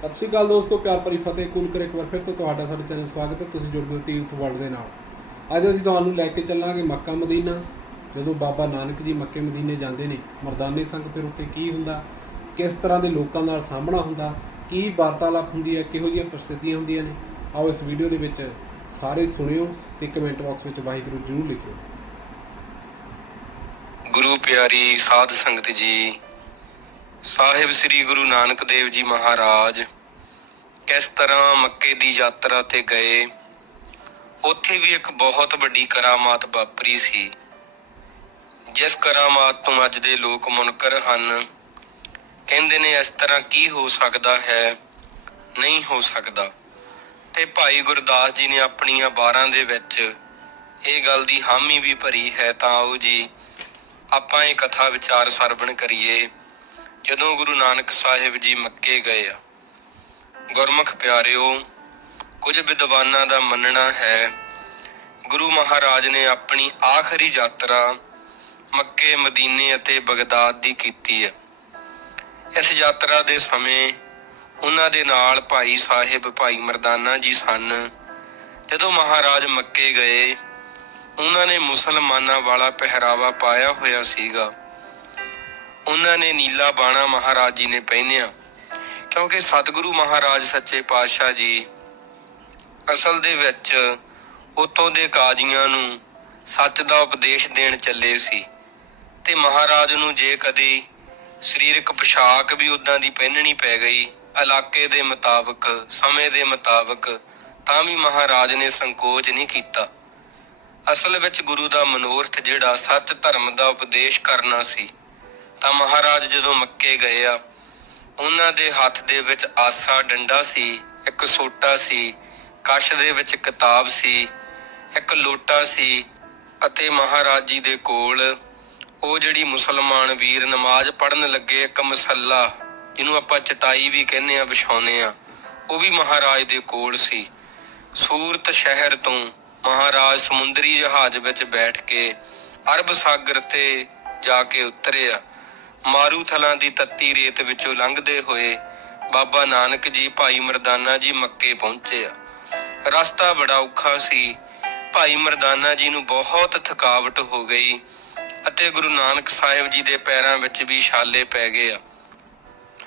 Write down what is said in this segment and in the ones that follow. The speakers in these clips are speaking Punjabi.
ਸਤਿ ਸ਼੍ਰੀ ਅਕਾਲ ਦੋਸਤੋ, ਪਿਆਰ ਭਰੀ ਫਤਿਹ। ਕੁੱਲ ਕਰ ਇੱਕ ਵਾਰ ਫਿਰ ਤੋਂ ਤੁਹਾਡਾ ਸਾਡੇ ਚੈਨਲ ਸਵਾਗਤ ਹੈ। ਤੁਸੀਂ ਜੁੜ ਗਏ ਤੀਰਥ ਵਰਲਡ ਦੇ ਨਾਲ। ਅੱਜ ਅਸੀਂ ਤੁਹਾਨੂੰ ਲੈ ਕੇ ਚੱਲਾਂਗੇ ਮੱਕਾ ਮਦੀਨਾ। ਜਦੋਂ ਬਾਬਾ ਨਾਨਕ ਜੀ ਮੱਕੇ ਮਦੀਨੇ ਜਾਂਦੇ ਨੇ, ਮਰਦਾਨੇ ਸੰਗ ਫਿਰ ਉੱਤੇ ਕੀ ਹੁੰਦਾ? ਕਿਸ ਤਰ੍ਹਾਂ ਦੇ ਲੋਕਾਂ ਨਾਲ ਸਾਹਮਣਾ ਹੁੰਦਾ? ਕੀ ਵਾਰਤਾਲਾਪ ਹੁੰਦੀ ਹੈ? ਕਿਹੋ ਜਿਹੀਆਂ ਪ੍ਰਸਿੱਧੀਆਂ ਹੁੰਦੀਆਂ ਨੇ? ਆਓ ਇਸ ਵੀਡੀਓ ਦੇ ਵਿੱਚ ਸਾਰੇ ਸੁਣਿਓ ਤੇ ਕਮੈਂਟ ਬਾਕਸ ਵਿੱਚ ਵਾਹਿਗੁਰੂ ਜ਼ਰੂਰ ਲਿਖਿਓ। ਗੁਰੂ ਪਿਆਰੀ ਸਾਧ ਸੰਗਤ ਜੀ ਸਾਹਿਬ ਸ੍ਰੀ ਗੁਰੂ ਨਾਨਕ ਦੇਵ ਜੀ ਮਹਾਰਾਜ, ਕਿਸ ਤਰ੍ਹਾਂ ਮੱਕੇ ਦੀ ਯਾਤਰਾ ਤੇ ਗਏ? ਉੱਥੇ ਵੀ ਇੱਕ ਬਹੁਤ ਵੱਡੀ ਕਰਾਮਾਤ ਵਾਪਰੀ ਸੀ। ਜਿਸ ਕਰਾਮਾਤ ਤੋਂ ਅੱਜ ਦੇ ਲੋਕ ਮੁਨਕਰ ਹਨ। ਕਹਿੰਦੇ ਨੇ, ਇਸ ਤਰ੍ਹਾਂ ਕੀ ਹੋ ਸਕਦਾ ਹੈ? ਨਹੀਂ ਹੋ ਸਕਦਾ। ਤੇ ਭਾਈ ਗੁਰਦਾਸ ਜੀ ਨੇ ਆਪਣੀਆਂ 12 ਦੇ ਵਿੱਚ ਇਹ ਗੱਲ ਦੀ ਹਾਮੀ ਵੀ ਭਰੀ ਹੈ ਤਾਂ ਆਓ ਜੀ, ਆਪਾਂ ਇਹ ਕਥਾ ਵਿਚਾਰ ਸਰਵਣ ਕਰੀਏ। ਜਦੋਂ ਗੁਰੂ ਨਾਨਕ ਸਾਹਿਬ ਜੀ ਮੱਕੇ ਗਏ ਆ, ਗੁਰਮੁਖ ਪਿਆਰਿਓ, ਕੁਝ ਵਿਦਵਾਨਾਂ ਦਾ ਮੰਨਣਾ ਹੈ, ਗੁਰੂ ਮਹਾਰਾਜ ਨੇ ਆਪਣੀ ਆਖਰੀ ਯਾਤਰਾ ਮੱਕੇ, ਮਦੀਨੇ ਅਤੇ ਬਗਦਾਦ ਦੀ ਕੀਤੀ ਹੈ ਇਸ ਯਾਤਰਾ ਦੇ ਸਮੇਂ ਉਹਨਾਂ ਦੇ ਨਾਲ ਭਾਈ ਸਾਹਿਬ, ਭਾਈ ਮਰਦਾਨਾ ਜੀ ਸਨ। ਜਦੋਂ ਮਹਾਰਾਜ ਮੱਕੇ ਗਏ, ਉਹਨਾਂ ਨੇ ਮੁਸਲਮਾਨਾਂ ਵਾਲਾ ਪਹਿਰਾਵਾ ਪਾਇਆ ਹੋਇਆ ਸੀਗਾ। ਉਹਨਾਂ ਨੇ ਨੀਲਾ ਬਾਣਾ ਮਹਾਰਾਜ ਜੀ ਨੇ ਪਹਿਨਿਆ। ਕਿਉਂਕਿ ਸਤਿਗੁਰੂ ਮਹਾਰਾਜ ਸੱਚੇ ਪਾਤਸ਼ਾਹ ਜੀ ਅਸਲ ਦੇ ਵਿੱਚ ਉਤੋਂ ਦੇ ਕਾਜ਼ੀਆਂ ਨੂੰ ਸੱਚ ਦਾ ਉਪਦੇਸ਼ ਦੇਣ ਚੱਲੇ ਸੀ। ਤੇ ਮਹਾਰਾਜ ਨੂੰ ਜੇ ਕਦੇ ਸਰੀਰਕ ਪੋਸ਼ਾਕ ਵੀ ਉਦਾਂ ਦੀ ਪਹਿਨਣੀ ਪੈ ਗਈ, ਇਲਾਕੇ ਦੇ ਮੁਤਾਬਕ, ਸਮੇਂ ਦੇ ਮੁਤਾਬਕ, ਤਾਂ ਵੀ ਮਹਾਰਾਜ ਨੇ ਸੰਕੋਚ ਨਹੀਂ ਕੀਤਾ। ਅਸਲ ਵਿੱਚ ਗੁਰੂ ਦਾ ਮਨੋਰਥ ਜਿਹੜਾ ਸੱਚ ਧਰਮ ਦਾ ਉਪਦੇਸ਼ ਕਰਨਾ ਸੀ। ਤਾਂ ਮਹਾਰਾਜ ਜਦੋਂ ਮੱਕੇ ਗਏ ਆ, ਉਹਨਾਂ ਦੇ ਹੱਥ ਦੇ ਵਿੱਚ ਆਸਾ ਡੰਡਾ ਸੀ, ਇੱਕ ਸੋਟਾ ਸੀ, ਕਸ਼ ਦੇ ਵਿੱਚ ਕਿਤਾਬ ਸੀ, ਇੱਕ ਲੋਟਾ ਸੀ ਅਤੇ ਮਹਾਰਾਜ ਜੀ ਦੇ ਕੋਲ ਉਹ ਜਿਹੜੀ ਮੁਸਲਮਾਨ ਵੀਰ ਨਮਾਜ਼ ਪੜਨ ਲੱਗੇ, ਇੱਕ ਮਸੱਲਾ, ਜਿਹਨੂੰ ਆਪਾਂ ਚਟਾਈ ਵੀ ਕਹਿੰਦੇ ਆ ਵਿਛਾਉਨੇ ਆ, ਉਹ ਵੀ ਮਹਾਰਾਜ ਦੇ ਕੋਲ ਸੀ। ਸੂਰਤ ਸ਼ਹਿਰ ਤੋਂ ਮਹਾਰਾਜ ਸਮੁੰਦਰੀ ਜਹਾਜ਼ ਵਿੱਚ ਬੈਠ ਕੇ ਅਰਬ ਸਾਗਰ ਤੇ ਜਾ ਕੇ ਉਤਰਿਆ। ਮਾਰੂਥਲਾਂ ਦੀ ਤੱਤੀ ਰੇਤ ਵਿੱਚੋਂ ਲੰਘਦੇ ਹੋਏ ਬਾਬਾ ਨਾਨਕ ਜੀ ਭਾਈ ਮਰਦਾਨਾ ਜੀ ਮੱਕੇ ਪਹੁੰਚੇ ਆ। ਰਸਤਾ ਬੜਾ ਔਖਾ ਸੀ। ਭਾਈ ਮਰਦਾਨਾ ਜੀ ਨੂੰ ਬਹੁਤ ਥਕਾਵਟ ਹੋ ਗਈ ਅਤੇ ਗੁਰੂ ਨਾਨਕ ਸਾਹਿਬ ਜੀ ਦੇ ਪੈਰਾਂ ਵਿੱਚ ਵੀ ਛਾਲੇ ਪੈ ਗਏ ਆ।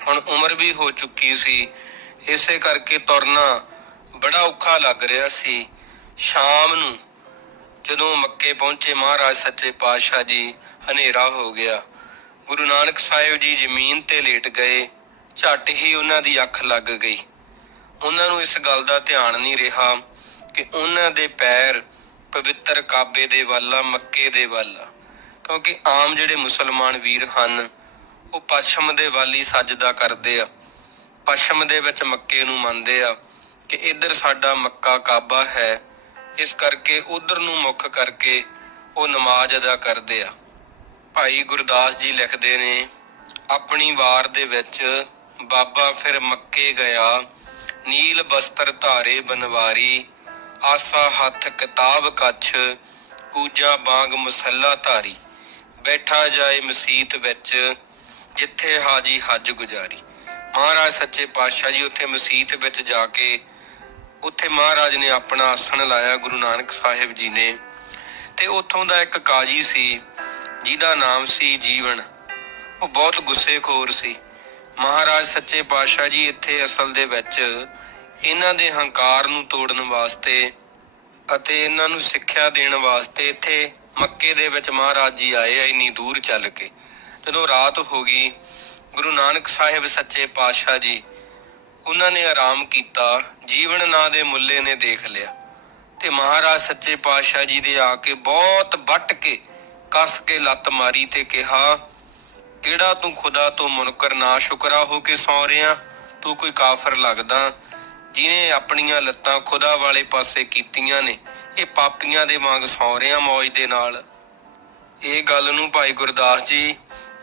ਹੁਣ ਉਮਰ ਵੀ ਹੋ ਚੁੱਕੀ ਸੀ। ਇਸੇ ਕਰਕੇ ਤੁਰਨਾ ਬੜਾ ਔਖਾ ਲੱਗ ਰਿਹਾ ਸੀ। ਸ਼ਾਮ ਨੂੰ ਜਦੋਂ ਮੱਕੇ ਪਹੁੰਚੇ ਮਹਾਰਾਜ ਸੱਚੇ ਪਾਤਸ਼ਾਹ ਜੀ, ਹਨੇਰਾ ਹੋ ਗਿਆ। ਗੁਰੂ ਨਾਨਕ ਸਾਹਿਬ ਜੀ ਜ਼ਮੀਨ ਤੇ ਲੇਟ ਗਏ, ਝੱਟ ਹੀ ਉਹਨਾਂ ਦੀ ਅੱਖ ਲੱਗ ਗਈ। ਉਹਨਾਂ ਨੂੰ ਇਸ ਗੱਲ ਦਾ ਧਿਆਨ ਨਹੀਂ ਰਿਹਾ ਕਿ ਉਹਨਾਂ ਦੇ ਪੈਰ ਪਵਿੱਤਰ ਕਾਬੇ ਦੇ ਵੱਲ ਆ, ਮੱਕੇ ਦੇ ਵੱਲ ਆ। ਕਿਉਂਕਿ ਆਮ ਜਿਹੜੇ ਮੁਸਲਮਾਨ ਵੀਰ ਹਨ, ਉਹ ਪੱਛਮ ਦੇ ਵੱਲ ਹੀ ਸਜਦਾ ਕਰਦੇ ਆ। ਪੱਛਮ ਦੇ ਵਿੱਚ ਮੱਕੇ ਨੂੰ ਮੰਨਦੇ ਆ ਕਿ ਇੱਧਰ ਸਾਡਾ ਮੱਕਾ ਕਾਬਾ ਹੈ, ਇਸ ਕਰਕੇ ਉਧਰ ਨੂੰ ਮੁੱਖ ਕਰਕੇ ਉਹ ਨਮਾਜ਼ ਅਦਾ ਕਰਦੇ ਆ। ਭਾਈ ਗੁਰਦਾਸ ਜੀ ਲਿਖਦੇ ਨੇ, ਆਪਣੀ ਵਾਰ ਦੇ ਵਿੱਚ ਬਾਬਾ ਫਿਰ ਮੱਕੇ ਗਿਆ, ਨੀਲ ਬਸਤਰ ਧਾਰੇ ਬਨਵਾਰੀ, ਆਸਾ ਹੱਥ ਕਿਤਾਬ ਕੱਛ ਕੂਜਾ ਬਾਗ ਮਸੱਲਾ ਧਾਰੀ, ਬੈਠਾ ਜਾਏ ਮਸੀਤ ਵਿੱਚ, ਜਿੱਥੇ ਹਾਜੀ ਹੱਜ ਗੁਜ਼ਾਰੀ। ਮਹਾਰਾਜ ਸੱਚੇ ਪਾਤਸ਼ਾਹ ਜੀ, ਉੱਥੇ ਮਸੀਤ ਵਿੱਚ ਜਾ ਕੇ ਉੱਥੇ ਮਹਾਰਾਜ ਨੇ ਆਪਣਾ ਆਸਣ ਲਾਇਆ, ਗੁਰੂ ਨਾਨਕ ਸਾਹਿਬ ਜੀ ਨੇ। ਤੇ ਉੱਥੋਂ ਦਾ ਇੱਕ ਕਾਜੀ ਸੀ ਜਿਹਦਾ ਨਾਮ ਸੀ ਜੀਵਨ। ਉਹ ਬਹੁਤ ਗੁੱਸੇਖੋਰ ਸੀ। ਮਹਾਰਾਜ ਸੱਚੇ ਪਾਤਸ਼ਾਹ ਜੀ ਇੱਥੇ ਅਸਲ ਦੇ ਵਿੱਚ ਇਹਨਾਂ ਦੇ ਹੰਕਾਰ ਨੂੰ ਤੋੜਨ ਵਾਸਤੇ ਅਤੇ ਇਹਨਾਂ ਨੂੰ ਸਿੱਖਿਆ ਦੇਣ ਵਾਸਤੇ ਇੱਥੇ ਮੱਕੇ ਦੇ ਵਿੱਚ ਮਹਾਰਾਜ ਜੀ ਆਏ ਆ, ਇੰਨੀ ਦੂਰ ਚੱਲ ਕੇ। ਜਦੋਂ ਰਾਤ ਹੋ ਗਈ, ਗੁਰੂ ਨਾਨਕ ਸਾਹਿਬ ਸੱਚੇ ਪਾਤਸ਼ਾਹ ਜੀ ਉਹਨਾਂ ਨੇ ਆਰਾਮ ਕੀਤਾ, ਜੀਵਨ ਨਾਂ ਦੇ ਮੁੱਲੇ ਨੇ ਦੇਖ ਲਿਆ। ਤੇ ਮਹਾਰਾਜ ਸੱਚੇ ਪਾਤਸ਼ਾਹ ਜੀ ਦੇ ਆ ਕੇ ਬਹੁਤ ਵੱਟ ਕੇ ਕੱਸ ਕੇ ਲੱਤ ਮਾਰੀ ਤੇ ਕਿਹਾ, ਕਿਹੜਾ ਤੂੰ ਖੁਦਾ ਤੋਂ ਮੁਨਕਰ ਨਾ ਸ਼ੁਕਰਾ ਹੋ ਕੇ ਸੌ ਰਿਆ ਤੂੰ ਕੋਈ ਕਾਫਰ ਲੱਗਦਾ? ਜਿਨੇ ਆਪਣੀਆਂ ਲੱਤਾਂ ਖੁਦਾ ਵਾਲੇ ਪਾਸੇ ਕੀਤੀਆਂ ਨੇ, ਇਹ ਪਾਪੀਆਂ ਦੇ ਵਾਂਗ ਸੌ ਰਿਆ ਮੌਜ ਦੇ ਨਾਲ? ਇਹ ਗੱਲ ਨੂੰ ਭਾਈ ਗੁਰਦਾਸ ਜੀ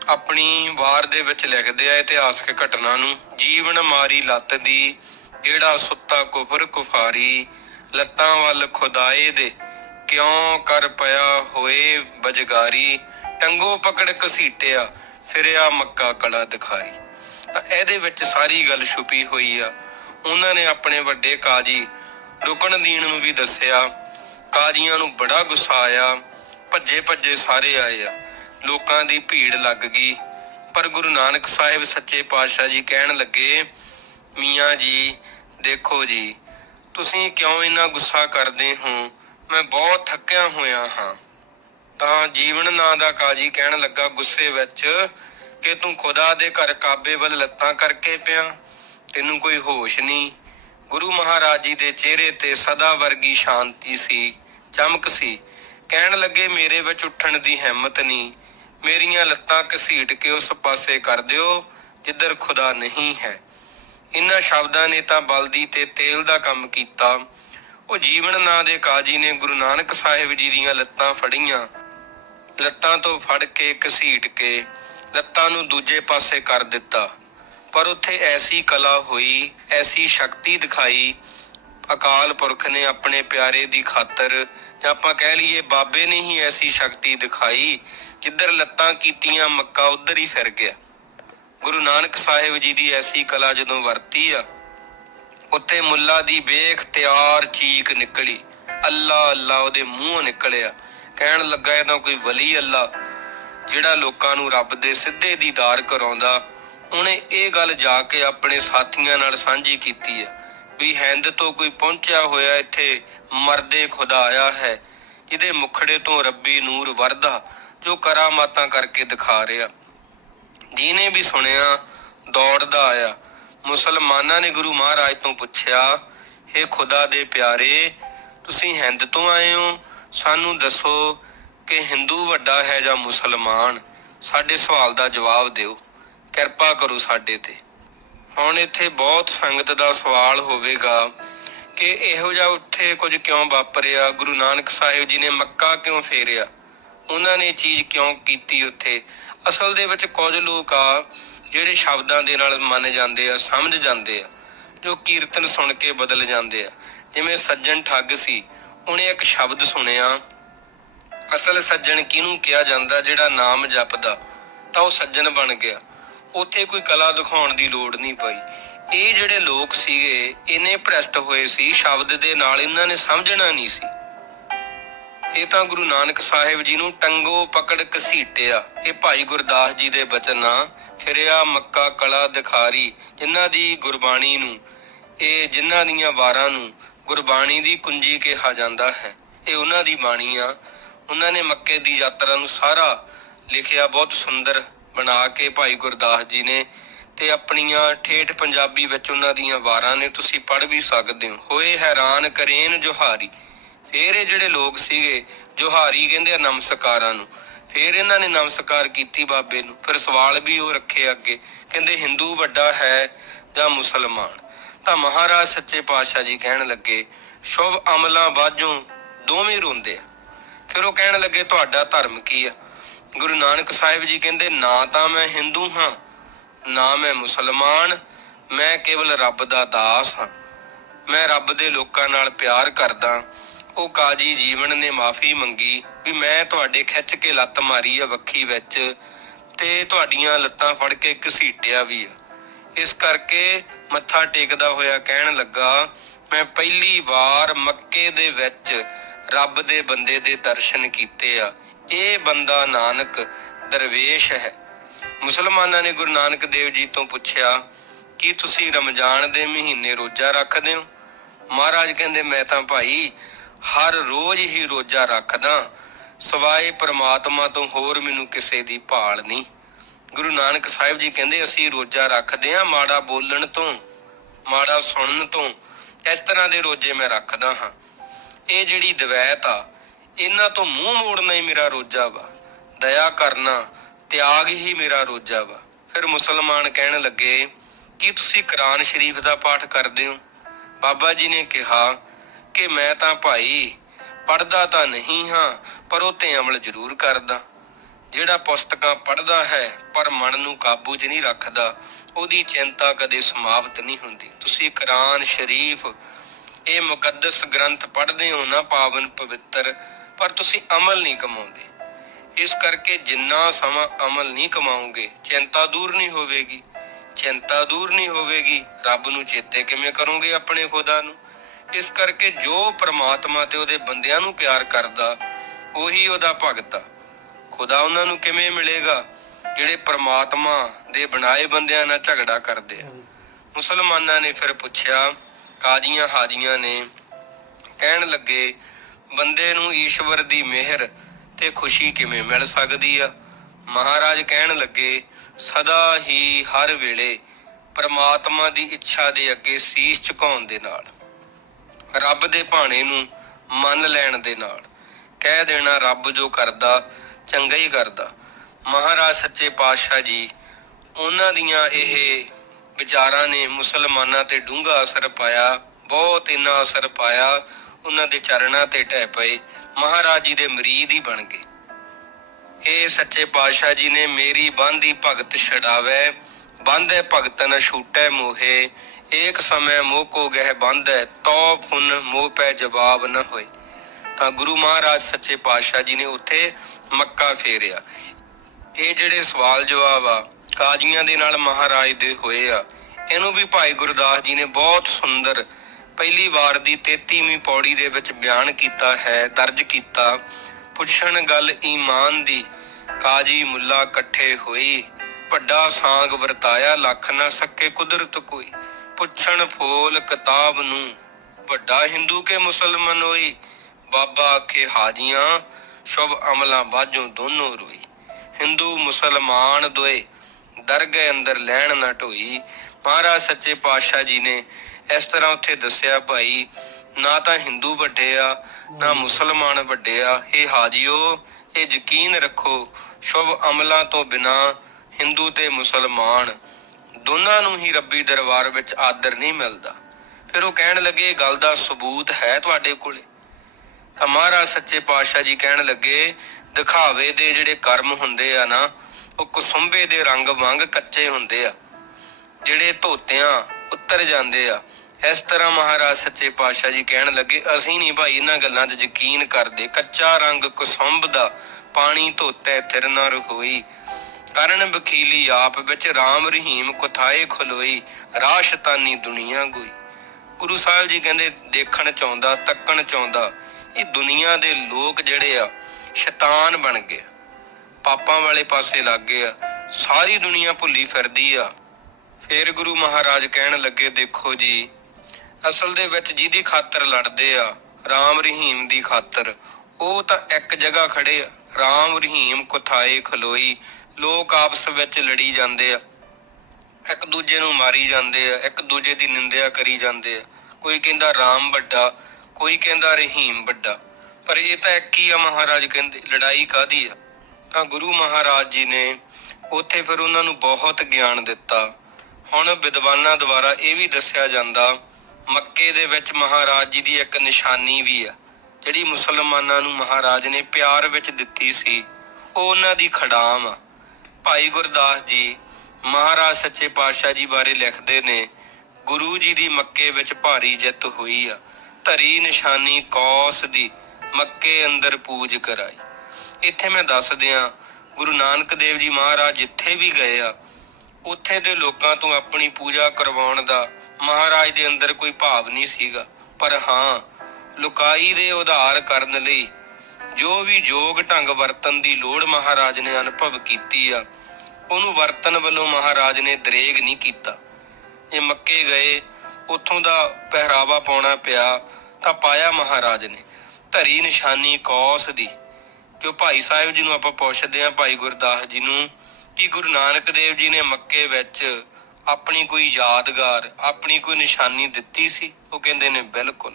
ਆਪਣੀ ਵਾਰ ਦੇ ਵਿੱਚ ਲਿਖਦੇ ਆ ਇਤਿਹਾਸਕ ਘਟਨਾ ਨੂੰ। ਜੀਵਨ ਮਾਰੀ ਲੱਤ ਦੀ ਕਿਹੜਾ ਸੁੱਤਾ ਕੁਫਰ ਕੁਫਾਰੀ, ਲੱਤਾਂ ਵੱਲ ਖੁਦਾਏ ਦੇ ਕਿਉਂ ਕਰ ਪਿਆ ਹੋਏ ਬਜਗਾਰੀ? ਟੰਗੋ ਪਕੜ ਘਸੀਟਿਆ, ਫਿਰਿਆ ਮੱਕਾ ਕਲਾ ਦਿਖਾਰੀ ਤਾਂ ਇਹਦੇ ਵਿੱਚ ਸਾਰੀ ਗੱਲ ਛੁਪੀ ਹੋਈ ਆ। ਉਹਨਾਂ ਨੇ ਆਪਣੇ ਵੱਡੇ ਕਾਜੀ ਰੁਕਨਦੀਨ ਨੂੰ ਵੀ ਦੱਸਿਆ। ਕਾਜੀਆਂ ਨੂੰ ਬੜਾ ਗੁੱਸਾ ਆਇਆ। ਭੱਜੇ ਭੱਜੇ ਸਾਰੇ ਆਏ ਆ। ਲੋਕਾਂ ਦੀ ਭੀੜ ਲੱਗ ਗਈ। ਪਰ ਗੁਰੂ ਨਾਨਕ ਸਾਹਿਬ ਸੱਚੇ ਪਾਤਸ਼ਾਹ ਜੀ ਕਹਿਣ ਲੱਗੇ, ਮੀਆਂ ਜੀ, ਦੇਖੋ ਜੀ, ਤੁਸੀਂ ਕਿਉਂ ਇੰਨਾ ਗੁੱਸਾ ਕਰਦੇ ਹੋ? ਮੈਂ ਬਹੁਤ ਥੱਕਿਆ ਹੋਇਆ ਹਾਂ। ਤਾਂ ਜੀਵਨ ਨਾਂ ਦਾ ਕਾਜੀ ਕਹਿਣ ਲੱਗਾ ਗੁੱਸੇ ਵਿੱਚ ਕਿ ਤੂੰ ਖੁਦਾ ਦੇ ਘਰ ਕਾਬੇ ਵੱਲ ਲੱਤਾਂ ਕਰਕੇ ਪਿਆ। ਤੈਨੂੰ ਕੋਈ ਹੋਸ਼ ਨਹੀਂ। ਗੁਰੂ ਮਹਾਰਾਜ ਜੀ ਦੇ ਚਿਹਰੇ ਤੇ ਸਦਾ ਵਰਗੀ ਸ਼ਾਂਤੀ ਸੀ, ਚਮਕ ਸੀ। ਕਹਿਣ ਲੱਗੇ, ਮੇਰੇ ਵਿੱਚ ਉੱਠਣ ਦੀ ਹਿੰਮਤ ਨਹੀਂ। ਮੇਰੀਆਂ ਲੱਤਾਂ ਘਸੀਟ ਕੇ ਉਸ ਪਾਸੇ ਕਰ ਦਿਓ, ਜਿੱਧਰ ਖੁਦਾ ਨਹੀਂ ਹੈ। ਇਨ੍ਹਾਂ ਸ਼ਬਦਾਂ ਨੇ ਤਾਂ ਬਲਦੀ ਤੇ ਤੇਲ ਦਾ ਕੰਮ ਕੀਤਾ। ਉਹ ਜੀਵਨ ਨਾਂ ਦੇ ਕਾਜੀ ਨੇ ਗੁਰੂ ਨਾਨਕ ਸਾਹਿਬ ਜੀ ਦੀਆਂ ਲੱਤਾਂ ਫੜੀਆਂ। ਲੱਤਾਂ ਤੋਂ ਫੜ ਕੇ ਘਸੀਟ ਕੇ ਲੱਤਾਂ ਨੂੰ ਦੂਜੇ ਪਾਸੇ ਕਰ ਦਿੱਤਾ। ਪਰ ਉੱਥੇ ਐਸੀ ਕਲਾ ਹੋਈ, ਐਸੀ ਸ਼ਕਤੀ ਦਿਖਾਈ, ਅਕਾਲ ਪੁਰਖ ਨੇ ਆਪਣੇ ਪਿਆਰੇ ਦੀ ਖਾਤਰ ਜਾਂ ਆਪਾਂ ਕਹਿ ਲਈਏ ਬਾਬੇ ਨੇ ਹੀ ਐਸੀ ਸ਼ਕਤੀ ਦਿਖਾਈ ਜਿੱਧਰ ਲੱਤਾਂ ਕੀਤੀਆਂ ਮੱਕਾ ਉਧਰ ਹੀ ਫਿਰ ਗਿਆ। ਗੁਰੂ ਨਾਨਕ ਸਾਹਿਬ ਜੀ ਦੀ ਐਸੀ ਕਲਾ ਜਦੋਂ ਵਰਤੀ ਆ ਉੱਥੇ ਮੁੱਲਾ ਦੀ ਵੇਖ ਤਿਆਰ ਚੀਕ ਨਿਕਲੀ। ਅੱਲਾ ਅੱਲਾ, ਉਹਦੇ ਮੂੰਹੋਂ ਨਿਕਲਿਆ। ਕਹਿਣ ਲੱਗਾ, ਇਹ ਤਾਂ ਕੋਈ ਵਲੀ ਅੱਲਾ। ਜਿਹੜਾ ਲੋਕਾਂ ਨੂੰ ਰੱਬ ਦੇ ਸਿੱਧੇ ਦੀਦਾਰ ਕਰਾਉਂਦਾ, ਉਹਨੇ ਇਹ ਗੱਲ ਜਾ ਕੇ ਆਪਣੇ ਸਾਥੀਆਂ ਨਾਲ ਸਾਂਝੀ ਕੀਤੀ ਹੈ ਵੀ ਹਿੰਦ ਤੋਂ ਕੋਈ ਪਹੁੰਚਿਆ ਹੋਇਆ ਇੱਥੇ ਮਰਦੇ ਖੁਦਾ ਆਇਆ ਹੈ। ਜਿਹਦੇ ਮੁਖੜੇ ਤੋਂ ਰੱਬੀ ਨੂਰ ਵਰਦਾ, ਜੋ ਕਰਾਮਾਤਾਂ ਕਰਕੇ ਦਿਖਾ ਰਿਹਾ। ਜਿਹਨੇ ਵੀ ਸੁਣਿਆ, ਦੌੜਦਾ ਆਇਆ। ਮੁਸਲਮਾਨਾਂ ਨੇ ਗੁਰੂ ਮਹਾਰਾਜ ਤੋਂ ਪੁੱਛਿਆ हे ਖੁਦਾ ਦੇ ਪਿਆਰੇ, ਤੁਸੀਂ ਹਿੰਦ ਤੋਂ ਆਏ ਹੋ। ਸਾਨੂੰ ਦੱਸੋ ਕਿ ਹਿੰਦੂ ਵੱਡਾ ਹੈ ਜਾਂ ਮੁਸਲਮਾਨ? ਸਾਡੇ ਸਵਾਲ ਦਾ ਜਵਾਬ ਦਿਓ। ਕਿਰਪਾ ਕਰੋ ਸਾਡੇ ਤੇ। ਹੁਣ ਇੱਥੇ ਬਹੁਤ ਸੰਗਤ ਦਾ ਸਵਾਲ ਹੋਵੇਗਾ ਕਿ ਇਹੋ ਜਿਹਾ ਉੱਥੇ ਕੁਝ ਕਿਉਂ ਵਾਪਰਿਆ? ਗੁਰੂ ਨਾਨਕ ਸਾਹਿਬ ਜੀ ਨੇ ਮੱਕਾ ਕਿਉਂ ਫੇਰਿਆ? ਉਹਨਾਂ ਨੇ ਚੀਜ਼ ਕਿਉਂ ਕੀਤੀ ਉੱਥੇ? ਅਸਲ ਦੇ ਵਿੱਚ ਕੁਝ ਲੋਕ ਆ ਜਿਹੜੇ ਸ਼ਬਦਾਂ ਦੇ ਨਾਲ ਮੰਨ ਜਾਂਦੇ ਆ, ਸਮਝ ਜਾਂਦੇ ਆ ਜੋ ਕੀਰਤਨ ਸੁਣ ਕੇ ਬਦਲ ਜਾਂਦੇ ਆ। ਜਿਵੇਂ ਸੱਜਣ ਠੱਗ ਸੀ, ਉਹਨੇ ਇੱਕ ਸ਼ਬਦ ਸੁਣਿਆ, ਅਸਲ ਸੱਜਣ ਕਿਹਨੂੰ ਕਿਹਾ ਜਾਂਦਾ, ਜਿਹੜਾ ਨਾਮ ਜਪਦਾ, ਤਾਂ ਉਹ ਸੱਜਣ ਬਣ ਗਿਆ। ਉੱਥੇ ਕੋਈ ਕਲਾ ਦਿਖਾਉਣ ਦੀ ਲੋੜ ਨਹੀਂ ਪਈ। ਇਹ ਜਿਹੜੇ ਲੋਕ ਸੀਗੇ, ਇਹਨੇ ਭ੍ਰਸ਼ਟ ਹੋਏ ਸੀ, ਸ਼ਬਦ ਦੇ ਨਾਲ ਇਹਨਾਂ ਨੇ ਸਮਝਣਾ ਨਹੀਂ ਸੀ। ਇਹ ਤਾਂ ਗੁਰੂ ਨਾਨਕ ਸਾਹਿਬ ਜੀ ਨੂੰ ਟੰਗੋ ਪਕੜ ਘਸੀਟਿਆ। ਇਹ ਭਾਈ ਗੁਰਦਾਸ ਜੀ ਦੇ ਬਚਨ ਫਿਰਿਆ ਮੱਕਾ ਕਲਾ ਦਿਖਾਰੀ ਜਿਨ੍ਹਾਂ ਦੀ ਗੁਰਬਾਣੀ ਨੂੰ। ਇਹ ਜਿਨ੍ਹਾਂ ਦੀਆਂ ਵਾਰਾਂ ਨੂੰ ਗੁਰਬਾਣੀ ਦੀ ਕੁੰਜੀ ਕਿਹਾ ਜਾਂਦਾ ਹੈ। ਇਹ ਉਹਨਾਂ ਦੀ ਬਾਣੀ ਆ। ਉਹਨਾਂ ਨੇ ਮੱਕੇ ਦੀ ਯਾਤਰਾ ਨੂੰ ਸਾਰਾ ਲਿਖਿਆ ਬਹੁਤ ਸੁੰਦਰ ਬਣਾ ਕੇ ਭਾਈ ਗੁਰਦਾਸ ਜੀ ਨੇ ਤੇ ਆਪਣੀਆਂ ਠੇਠ ਪੰਜਾਬੀ ਵਿੱਚ ਉਹਨਾਂ ਦੀਆਂ ਵਾਰਾਂ ਨੇ। ਤੁਸੀਂ ਪੜ੍ਹ ਵੀ ਸਕਦੇ ਹੋ। ਹੋਏ ਹੈਰਾਨ ਕਰੇਨ ਜੋਹਾਰੀ। ਫੇਰ ਇਹ ਜਿਹੜੇ ਲੋਕ ਸੀਗੇ ਜੋਹਾਰੀ ਕਹਿੰਦੇ ਆ ਨਮਸਕਾਰਾਂ ਨੂੰ, ਫੇਰ ਇਹਨਾਂ ਨੇ ਨਮਸਕਾਰ ਕੀਤੀ ਬਾਬੇ ਨੂੰ, ਫਿਰ ਸਵਾਲ ਵੀ ਉਹ ਰੱਖੇ ਅੱਗੇ, ਕਹਿੰਦੇ ਹਿੰਦੂ ਵੱਡਾ ਹੈ ਜਾਂ ਮੁਸਲਮਾਨ? ਤਾਂ ਮਹਾਰਾਜ ਸੱਚੇ ਪਾਤਸ਼ਾਹ ਜੀ ਕਹਿਣ ਲੱਗੇ, ਸ਼ੁਭ ਅਮਲਾਂ ਬਾਝੋਂ ਦੋਵੇਂ ਰੋਂਦੇ ਆ। ਫਿਰ ਉਹ ਕਹਿਣ ਲੱਗੇ, ਤੁਹਾਡਾ ਧਰਮ ਕੀ ਆ? ਗੁਰੂ ਨਾਨਕ ਸਾਹਿਬ ਜੀ ਕਹਿੰਦੇ, ਨਾ ਤਾਂ ਮੈਂ ਹਿੰਦੂ ਹਾਂ, ਨਾ ਮੈਂ ਮੁਸਲਮਾਨ, ਮੈਂ ਕੇਵਲ ਰੱਬ ਦਾ ਦਾਸ ਹਾਂ। ਮੈਂ ਰੱਬ ਦੇ ਲੋਕਾਂ ਨਾਲ ਪਿਆਰ ਕਰਦਾ ਉਹ ਕਾਜੀ ਜੀਵਨ ਨੇ ਮਾਫੀ ਮੰਗੀ ਵੀ ਮੈਂ ਤੁਹਾਡੇ ਖਿੱਚ ਕੇ ਲੱਤ ਮਾਰੀ ਆ ਵੱਖੀ ਵਿੱਚ ਤੇ ਤੁਹਾਡੀਆਂ ਲੱਤਾਂ ਫੜ ਕੇ ਘਸੀਟਿਆ ਵੀ ਆ। ਇਸ ਕਰਕੇ ਮੱਥਾ ਟੇਕਦਾ ਹੋਇਆ ਕਹਿਣ ਲੱਗਾ, ਮੈਂ ਪਹਿਲੀ ਵਾਰ ਮੱਕੇ ਦੇ ਵਿੱਚ ਰੱਬ ਦੇ ਬੰਦੇ ਦੇ ਦਰਸ਼ਨ ਕੀਤੇ ਆ। ਇਹ ਬੰਦਾ ਨਾਨਕ ਦਰਵੇਸ਼ ਹੈ। ਮੁਸਲਮਾਨਾਂ ਨੇ ਗੁਰੂ ਨਾਨਕ ਦੇਵ ਜੀ ਤੋਂ ਪੁੱਛਿਆ, ਕਿ ਤੁਸੀਂ ਰਮਜ਼ਾਨ ਦੇ ਮਹੀਨੇ ਰੋਜ਼ਾ ਰੱਖਦੇ ਹੋ? ਮਹਾਰਾਜ ਕਹਿੰਦੇ, ਮੈਂ ਤਾਂ ਭਾਈ ਹਰ ਰੋਜ਼ ਹੀ ਰੋਜ਼ਾ ਰੱਖਦਾ, ਸਵਾਏ ਪ੍ਰਮਾਤਮਾ ਤੋਂ ਹੋਰ ਮੈਨੂੰ ਕਿਸੇ ਦੀ ਭਾਲ ਨਹੀਂ। ਗੁਰੂ ਨਾਨਕ ਸਾਹਿਬ ਜੀ ਕਹਿੰਦੇ, ਅਸੀਂ ਰੋਜ਼ਾ ਰੱਖਦੇ ਆ ਮਾੜਾ ਬੋਲਣ ਤੋਂ, ਮਾੜਾ ਸੁਣਨ ਤੋਂ, ਇਸ ਤਰ੍ਹਾਂ ਦੇ ਰੋਜ਼ੇ ਮੈਂ ਰੱਖਦਾ ਹਾਂ। ਇਹ ਜਿਹੜੀ ਦਵੈਤ ਆ, ਇਹਨਾਂ ਤੋਂ ਮੂੰਹ ਮੋੜਨਾ ਹੀ ਮੇਰਾ ਰੋਜ਼ਾ ਵਾ, ਦਇਆ ਕਰਨਾ, ਤਿਆਗ ਹੀ ਮੇਰਾ ਰੋਜ਼ਾ ਵਾ। ਫਿਰ ਮੁਸਲਮਾਨ ਕਹਿਣ ਲੱਗੇ, ਕੀ ਤੁਸੀਂ ਕੁਰਾਨ ਸ਼ਰੀਫ ਦਾ ਪਾਠ ਕਰਦੇ ਹੋ? ਬਾਬਾ ਜੀ ਨੇ ਕਿਹਾ ਕਿ ਮੈਂ ਤਾਂ ਭਾਈ ਪੜਦਾ ਤਾਂ ਨਹੀਂ ਹਾਂ, ਪਰ ਉਹ ਤੇ ਅਮਲ ਜ਼ਰੂਰ ਕਰਦਾ। ਜਿਹੜਾ ਪੁਸਤਕਾਂ ਪੜਦਾ ਹੈ, ਪਰ ਮਨ ਨੂੰ ਕਾਬੂ 'ਚ ਨਹੀਂ ਰੱਖਦਾ, ਉਹਦੀ ਚਿੰਤਾ ਕਦੇ ਸਮਾਪਤ ਨਹੀਂ ਹੁੰਦੀ। ਤੁਸੀਂ ਕੁਰਾਨ ਸ਼ਰੀਫ, ਇਹ ਮੁਕੱਦਸ ਗ੍ਰੰਥ ਪੜ੍ਹਦੇ ਹੋ ਨਾ ਪਾਵਨ ਪਵਿੱਤਰ, ਪਰ ਤੁਸੀਂ ਅਮਲ ਨਹੀਂ ਕਮਾਉਂਦੇ। ਇਸ ਕਰਕੇ ਜਿੰਨਾ ਸਮਾਂ ਅਮਲ ਨਹੀਂ ਕਮਾਓਗੇ, ਚਿੰਤਾ ਦੂਰ ਨਹੀਂ ਹੋਵੇਗੀ। ਚਿੰਤਾ ਦੂਰ ਨਹੀਂ ਹੋਵੇਗੀ, ਰੱਬ ਨੂੰ ਚੇਤੇ ਕਿਵੇਂ ਕਰੋਗੇ ਆਪਣੇ ਖੁਦਾ ਨੂੰ? ਇਸ ਕਰਕੇ ਜੋ ਪ੍ਰਮਾਤਮਾ ਤੇ ਉਹਦੇ ਬੰਦਿਆਂ ਨੂੰ ਪਿਆਰ ਕਰਦਾ, ਉਹੀ ਉਹਦਾ ਭਗਤ ਆ। ਖੁਦਾ ਉਹਨਾਂ ਨੂੰ ਕਿਵੇਂ ਮਿਲੇਗਾ, ਜਿਹੜੇ ਪ੍ਰਮਾਤਮਾ ਦੇ ਬਣਾਏ ਬੰਦਿਆਂ ਨਾਲ ਝਗੜਾ ਕਰਦੇ ਆ। ਮੁਸਲਮਾਨਾਂ ਨੇ ਫਿਰ ਪੁੱਛਿਆ ਕਾਜੀਆਂ ਹਾਜੀਆਂ ਨੇ? ਕਹਿਣ ਲੱਗੇ, ਬੰਦੇ ਨੂੰ ਈਸ਼ਵਰ ਦੀ ਮਿਹਰ ਤੇ ਖੁਸ਼ੀ ਕਿਵੇਂ ਮਿਲ ਸਕਦੀ ਆ? ਮਹਾਰਾਜ ਕਹਿਣ ਲੱਗੇ, ਸਦਾ ਹੀ ਹਰ ਵੇਲੇ ਪਰਮਾਤਮਾ ਦੀ ਇੱਛਾ ਦੇ ਅੱਗੇ ਸੀਸ ਝੁਕਾਉਣ ਦੇ ਨਾਲ। ਰੱਬ ਦੇ ਭਾਣੇ ਨੂੰ ਮੰਨ ਲੈਣ ਦੇ ਨਾਲ। ਕਹਿ ਦੇਣਾ ਰੱਬ ਜੋ ਕਰਦਾ, ਚੰਗਾ ਹੀ ਕਰਦਾ। ਮਹਾਰਾਜ ਸੱਚੇ ਪਾਤਸ਼ਾਹ ਜੀ, ਉਹਨਾਂ ਦੀਆਂ ਇਹ ਵਿਚਾਰਾਂ ਨੇ ਮੁਸਲਮਾਨਾਂ ਤੇ ਡੂੰਘਾ ਅਸਰ ਪਾਇਆ, ਬਹੁਤ ਇੰਨਾ ਅਸਰ ਪਾਇਆ, ਉਹਨਾਂ ਦੇ ਚਰਨਾਂ ਤੇ ਢਹਿ ਪਏ, ਮਹਾਰਾਜ ਜੀ ਦੇ ਮਰੀਦ ਹੀ ਬਣ ਗਏ। ਇਹ ਸੱਚੇ ਪਾਤਸ਼ਾਹ ਜੀ ਨੇ ਮੇਰੀ ਬੰਦੀ ਭਗਤ ਛਡਾਵੇ ਬੰਧੇ ਭਗਤ ਛੂਟੈ ਮੋਹੇ, ਏਕ ਸਮੈ ਮੋਹ ਕੋ ਗਹਿ ਬੰਧੈ ਤੋ ਫੁਨ ਮੋਹ ਪੈ ਜਵਾਬ ਨ ਹੋਏ ਤਾਂ ਗੁਰੂ ਮਹਾਰਾਜ ਸੱਚੇ ਪਾਤਸ਼ਾਹ ਜੀ ਨੇ ਉੱਥੇ ਮੱਕਾ ਫੇਰਿਆ। ਇਹ ਜਿਹੜੇ ਸਵਾਲ ਜਵਾਬ ਆ, ਕਾਜ਼ੀਆਂ ਦੇ ਨਾਲ ਮਹਾਰਾਜ ਦੇ ਹੋਏ ਆ, ਇਹਨੂੰ ਵੀ ਭਾਈ ਗੁਰਦਾਸ ਜੀ ਨੇ ਬਹੁਤ ਸੁੰਦਰ ਪਹਿਲੀ ਵਾਰ ਦੀ 33ਵੀਂ ਪੌੜੀ ਦੇ ਵਿੱਚ ਬਿਆਨ ਕੀਤਾ ਹੈ, ਦਰਜ ਕੀਤਾ। ਪੁੱਛਣ ਗੱਲ ਈਮਾਨ ਦੀ, ਕਾਜੀ ਮੁੱਲਾ ਇਕੱਠੇ ਹੋਈ ਵੱਡਾ ਸਾਂਗ ਵਰਤਾਇਆ, ਲੱਖ ਨਾ ਸਕੇ ਕੁਦਰਤ ਕੋਈ। ਪੁੱਛਣ ਫੋਲ ਕਿਤਾਬ ਨੂੰ, ਵੱਡਾ ਹਿੰਦੂ ਕੇ ਮੁਸਲਮਾਨ ਹੋਈ। ਬਾਬਾ ਆਖੇ, ਹਾਜੀਆਂ, ਸ਼ੁਭ ਅਮਲਾਂ ਬਾਝੋਂ ਦੋਨੋਂ ਰੋਈ। ਹਿੰਦੂ ਮੁਸਲਮਾਨ ਦੋਏ, ਦਰਗਹਿ ਅੰਦਰ ਲੈਣ ਨਾ ਢੋਈ। ਮਹਾਰਾਜ ਸੱਚੇ ਪਾਤਸ਼ਾਹ ਜੀ ਨੇ ਇਸ ਤਰ੍ਹਾਂ ਉੱਥੇ ਦੱਸਿਆ, ਭਾਈ, ਨਾ ਤਾਂ ਹਿੰਦੂ ਵੱਡੇ ਆ ਨਾ ਮੁਸਲਮਾਨ ਵੱਡੇ ਆ ਇਹ ਹਾਜੀਓ, ਇਹ ਯਕੀਨ ਰੱਖੋ, ਸ਼ੁਭ ਅਮਲਾਂ ਤੋਂ ਬਿਨਾ ਹਿੰਦੂ ਤੇ ਮੁਸਲਮਾਨ ਦੋਨਾਂ ਨੂੰ ਹੀ ਰੱਬੀ ਦਰਬਾਰ ਵਿੱਚ ਆਦਰ ਨਹੀਂ ਮਿਲਦਾ। ਫਿਰ ਉਹ ਕਹਿਣ ਲੱਗੇ ਗੱਲ ਦਾ ਸਬੂਤ ਹੈ ਤੁਹਾਡੇ ਕੋਲੇ? ਤਾਂ ਮਹਾਰਾਜ ਸੱਚੇ ਪਾਤਸ਼ਾਹ ਜੀ ਕਹਿਣ ਲੱਗੇ, ਦਿਖਾਵੇ ਦੇ ਜਿਹੜੇ ਕਰਮ ਹੁੰਦੇ ਆ ਨਾ, ਉਹ ਕੁਸੁੰਬੇ ਦੇ ਰੰਗ ਵਾਂਗ ਕੱਚੇ ਹੁੰਦੇ ਆ। ਜਿਹੜੇ ਧੋਤਿਆਂ ਉੱਤਰ ਜਾਂਦੇ ਆ। ਇਸ ਤਰ੍ਹਾਂ ਮਹਾਰਾਜ ਸੱਚੇ ਪਾਤਸ਼ਾਹ ਜੀ ਕਹਿਣ ਲੱਗੇ, ਅਸੀਂ ਨਹੀਂ ਭਾਈ ਇਹਨਾਂ ਗੱਲਾਂ 'ਚ ਯਕੀਨ ਕਰਦੇ। ਕੱਚਾ ਰੰਗ ਕੁਸੁੰਬ ਦਾ, ਪਾਣੀ ਧੋਤੇ, ਥਿਰ ਨਾ ਹੋਈ ਕਰਨ ਵਕੀਲੀ ਆਪ ਵਿੱਚ RAM ਰਹੀਮ ਕੁਥਾਏ ਖਲੋਈ ਰਾਹ ਸ਼ੈਤਾਨੀ ਦੁਨੀਆ ਗੋਈ। ਗੁਰੂ ਸਾਹਿਬ ਜੀ ਕਹਿੰਦੇ, ਦੇਖਣ ਚਾਹੁੰਦਾ, ਤੱਕਣ ਚਾਹੁੰਦਾ, ਇਹ ਦੁਨੀਆ ਦੇ ਲੋਕ ਜਿਹੜੇ ਆ, ਸ਼ੈਤਾਨ ਬਣ ਗਏ। ਪਾਪਾਂ ਵਾਲੇ ਪਾਸੇ ਲੱਗ ਗਏ ਆ, ਸਾਰੀ ਦੁਨੀਆ ਭੁੱਲੀ ਫਿਰਦੀ ਆ। ਫੇਰ ਗੁਰੂ ਮਹਾਰਾਜ ਕਹਿਣ ਲੱਗੇ, ਦੇਖੋ ਜੀ, ਅਸਲ ਦੇ ਵਿੱਚ ਜਿਹਦੀ ਖਾਤਰ ਲੜਦੇ ਆ, ਰਾਮ ਰਹੀਮ ਦੀ ਖਾਤਰ, ਉਹ ਤਾਂ ਇੱਕ ਜਗ੍ਹਾ ਖੜੇ ਆ RAM ਰਹੀਮ ਕੁਥਾਏ ਖਲੋਈ ਲੋਕ ਆਪਸ ਵਿੱਚ ਲੜੀ ਜਾਂਦੇ ਆ। ਇੱਕ ਦੂਜੇ ਨੂੰ ਮਾਰੀ ਜਾਂਦੇ ਆ, ਇੱਕ ਦੂਜੇ ਦੀ ਨਿੰਦਿਆ ਕਰੀ ਜਾਂਦੇ ਆ। ਕੋਈ ਕਹਿੰਦਾ ਰਾਮ ਵੱਡਾ, ਕੋਈ ਕਹਿੰਦਾ ਰਹੀਮ ਵੱਡਾ। ਪਰ ਇਹ ਤਾਂ ਇੱਕ ਹੀ ਆ ਮਹਾਰਾਜ ਕਹਿੰਦੇ, ਲੜਾਈ ਕਾਦੀ ਆ? ਤਾਂ ਗੁਰੂ ਮਹਾਰਾਜ ਜੀ ਨੇ ਉੱਥੇ ਫਿਰ ਉਹਨਾਂ ਨੂੰ ਬਹੁਤ ਗਿਆਨ ਦਿੱਤਾ। ਹੁਣ ਵਿਦਵਾਨਾਂ ਦੁਆਰਾ ਇਹ ਵੀ ਦੱਸਿਆ ਜਾਂਦਾ, ਮੱਕੇ ਦੇ ਵਿੱਚ ਮਹਾਰਾਜ ਜੀ ਦੀ ਇੱਕ ਨਿਸ਼ਾਨੀ ਵੀ ਆ। ਜਿਹੜੀ ਮੁਸਲਮਾਨਾਂ ਨੂੰ ਮਹਾਰਾਜ ਨੇ ਪਿਆਰ ਵਿੱਚ ਦਿੱਤੀ ਸੀ, ਉਹ ਉਹਨਾਂ ਦੀ ਖੜਾਮ ਆ। ਭਾਈ ਗੁਰਦਾਸ ਜੀ ਮਹਾਰਾਜ ਸੱਚੇ ਪਾਤਸ਼ਾਹ ਜੀ ਬਾਰੇ ਲਿਖਦੇ ਨੇ, ਗੁਰੂ ਜੀ ਦੀ ਮੱਕੇ ਵਿੱਚ ਭਾਰੀ ਜਿੱਤ ਹੋਈ ਆ, ਧਰੀ ਨਿਸ਼ਾਨੀ ਕੌਸ ਦੀ ਮੱਕੇ ਅੰਦਰ ਪੂਜ ਕਰਾਈ। ਇੱਥੇ ਮੈਂ ਦੱਸ ਦਿਆਂ, ਗੁਰੂ ਨਾਨਕ ਦੇਵ ਜੀ ਮਹਾਰਾਜ ਜਿੱਥੇ ਵੀ ਗਏ ਆ, ਉੱਥੇ ਦੇ ਲੋਕਾਂ ਤੋਂ ਆਪਣੀ ਪੂਜਾ ਕਰਵਾਉਣ ਦਾ ਮਹਾਰਾਜ ਦੇ ਅੰਦਰ ਕੋਈ ਭਾਵ ਨਹੀਂ ਸੀਗਾ। ਪਰ ਹਾਂ, ਲੁਕਾਈ ਦੇ ਉਧਾਰ ਕਰਨ ਲਈ ਜੋ ਵੀ ਯੋਗ ਢੰਗ ਵਰਤਨ ਦੀ ਲੋੜ ਮਹਾਰਾਜ ਨੇ ਅਨੁਭਵ ਕੀਤੀ ਆ, ਉਹਨੂੰ ਵਰਤਨ ਵੱਲੋਂ ਮਹਾਰਾਜ ਨੇ ਦਰੇਗ ਨਹੀਂ ਕੀਤਾ। ਇਹ ਮੱਕੇ ਗਏ, ਉੱਥੋਂ ਦਾ ਪਹਿਰਾਵਾ ਪਾਉਣਾ ਪਿਆ, ਤਾਂ ਪਾਇਆ ਮਹਾਰਾਜ ਨੇ। ਧਰੀ ਨਿਸ਼ਾਨੀ ਕੌਸ ਦੀ। ਜੋ ਭਾਈ ਸਾਹਿਬ ਜੀ ਨੂੰ ਆਪਾਂ ਪੁੱਛਦੇ ਆ ਭਾਈ ਗੁਰਦਾਸ ਜੀ ਨੂੰ, ਕਿ ਗੁਰੂ ਨਾਨਕ ਦੇਵ ਜੀ ਨੇ ਮੱਕੇ ਵਿੱਚ ਆਪਣੀ ਕੋਈ ਯਾਦਗਾਰ, ਆਪਣੀ ਕੋਈ ਨਿਸ਼ਾਨੀ ਦਿੱਤੀ ਸੀ? ਉਹ ਕਹਿੰਦੇ ਨੇ, ਬਿਲਕੁਲ।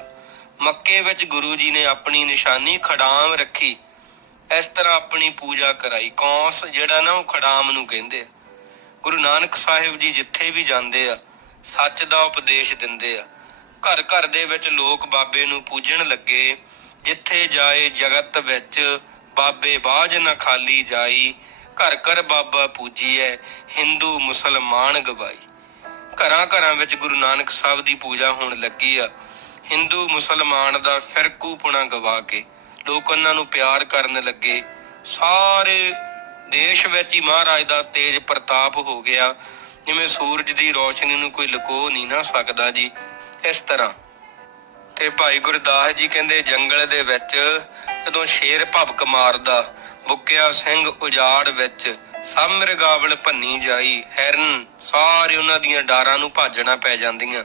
ਮੱਕੇ ਵਿੱਚ ਗੁਰੂ ਜੀ ਨੇ ਆਪਣੀ ਨਿਸ਼ਾਨੀ ਖੜਾਮ ਰੱਖੀ। ਇਸ ਤਰ੍ਹਾਂ ਆਪਣੀ ਪੂਜਾ ਕਰਾਈ। ਕੌਂਸ ਜਿਹੜਾ ਨਾ ਉਹ ਖੜਾਮ ਨੂੰ ਕਹਿੰਦੇ ਆ। ਗੁਰੂ ਨਾਨਕ ਸਾਹਿਬ ਜੀ ਜਿੱਥੇ ਵੀ ਜਾਂਦੇ ਆ, ਸੱਚ ਦਾ ਉਪਦੇਸ਼ ਦਿੰਦੇ ਆ। ਘਰ ਘਰ ਦੇ ਵਿੱਚ ਲੋਕ ਬਾਬੇ ਨੂੰ ਪੂਜਣ ਲੱਗੇ। ਜਿੱਥੇ ਜਾਏ ਜਗਤ ਵਿੱਚ, ਬਾਬੇ ਬਾਝ ਨਾ ਖਾਲੀ ਜਾਈ। ਘਰ ਘਰ ਬਾਬਾ ਪੂਜੀਐ, ਹਿੰਦੂ ਮੁਸਲਮਾਨ ਗਵਾਈ। ਘਰਾਂ ਘਰਾਂ ਵਿੱਚ ਗੁਰੂ ਨਾਨਕ ਸਾਹਿਬ ਦੀ ਪੂਜਾ ਹੋਣ ਲੱਗੀ ਆ। ਹਿੰਦੂ ਮੁਸਲਮਾਨ ਦਾ ਫਿਰਕੂਪੁਣਾ ਗਵਾ ਕੇ ਲੋਕ ਉਹਨਾਂ ਨੂੰ ਪਿਆਰ ਕਰਨ ਲੱਗੇ। ਸਾਰੇ ਦੇਸ਼ ਵਿੱਚ ਹੀ ਮਹਾਰਾਜ ਦਾ ਤੇਜ ਪ੍ਰਤਾਪ ਹੋ ਗਿਆ। ਜਿਵੇਂ ਸੂਰਜ ਦੀ ਰੋਸ਼ਨੀ ਨੂੰ ਕੋਈ ਲੁਕੋ ਨਹੀਂ ਨਾ ਸਕਦਾ ਜੀ। ਇਸ ਤਰ੍ਹਾਂ ਤੇ ਭਾਈ ਗੁਰਦਾਸ ਜੀ ਕਹਿੰਦੇ, ਜੰਗਲ ਦੇ ਵਿੱਚ ਜਦੋਂ ਸ਼ੇਰ ਭਵਕ ਮਾਰਦਾ, ਬੁੱਕਿਆ ਸਿੰਘ ਉਜਾੜ ਵਿੱਚ ਸਭ ਮਿਰਗਾਵਲ ਭੰਨੀ ਜਾਈ, ਹੈਰਨ, ਸਾਰੇ ਉਹਨਾਂ ਦੀਆਂ ਡਾਰਾਂ ਨੂੰ ਭਾਜਣਾ ਪੈ ਜਾਂਦੀਆਂ।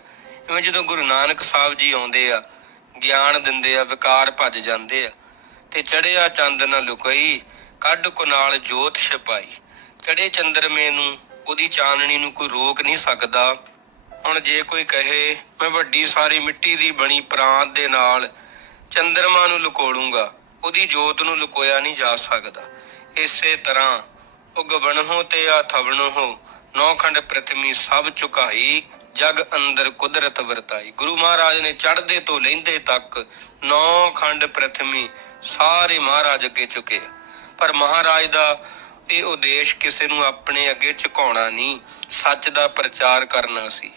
ਇਵੇਂ ਜਦੋਂ ਗੁਰੂ ਨਾਨਕ ਸਾਹਿਬ ਜੀ ਆਉਂਦੇ ਆ, ਗਿਆਨ ਦਿੰਦੇ ਆ, ਵਿਕਾਰ ਭੱਜ ਜਾਂਦੇ ਆ, ਤੇ ਚੜਿਆ ਚੰਦ ਨਾ ਲੁਕਈ, ਕੱਢ ਕੁਨਾਲ ਜੋਤ ਛਪਾਈ। ਚੜੇ ਚੰਦਰਮੇ ਨੂੰ, ਉਹਦੀ ਚਾਨਣੀ ਨੂੰ ਕੋਈ ਰੋਕ ਨਹੀਂ ਸਕਦਾ। ਹੁਣ ਜੇ ਕੋਈ ਕਹੇ, ਮੈਂ ਵੱਡੀ ਸਾਰੀ ਮਿੱਟੀ ਦੀ ਬਣੀ ਪ੍ਰਾਂਤ ਦੇ ਨਾਲ ਚੰਦਰਮਾ ਨੂੰ ਲੁਕੋੜੂੰਗਾ, ਉਹਦੀ ਜੋਤ ਨੂੰ ਲੁਕੋਇਆ ਨਹੀਂ ਜਾ ਸਕਦਾ। ਇਸੇ ਤਰ੍ਹਾਂ ਉਹ ਗਵਣਹੋ ਤੇ ਆ ਥਵਣਹੋ ਨੌਖੰਡ ਪ੍ਰਥਮੀ ਸਭ ਚੁਕਾਈ ਜਗ ਅੰਦਰ ਕੁਦਰਤ ਵਰਤਾਈ। ਗੁਰੂ ਮਹਾਰਾਜ ਨੇ ਚੜ੍ਹਦੇ ਤੋਂ ਲੈਂਦੇ ਤੱਕ ਨੌ ਖੰਡ ਪ੍ਰਥਮੀ ਸਾਰੇ ਮਹਾਰਾਜ ਅੱਗੇ ਝੁਕੇ ਪਰ ਮਹਾਰਾਜ ਦਾ ਇਹ ਉਦੇਸ਼ ਕਿਸੇ ਨੂੰ ਆਪਣੇ ਅੱਗੇ ਝੁਕਾਉਣਾ ਨਹੀਂ, ਸੱਚ ਦਾ ਪ੍ਰਚਾਰ ਕਰਨਾ ਸੀ।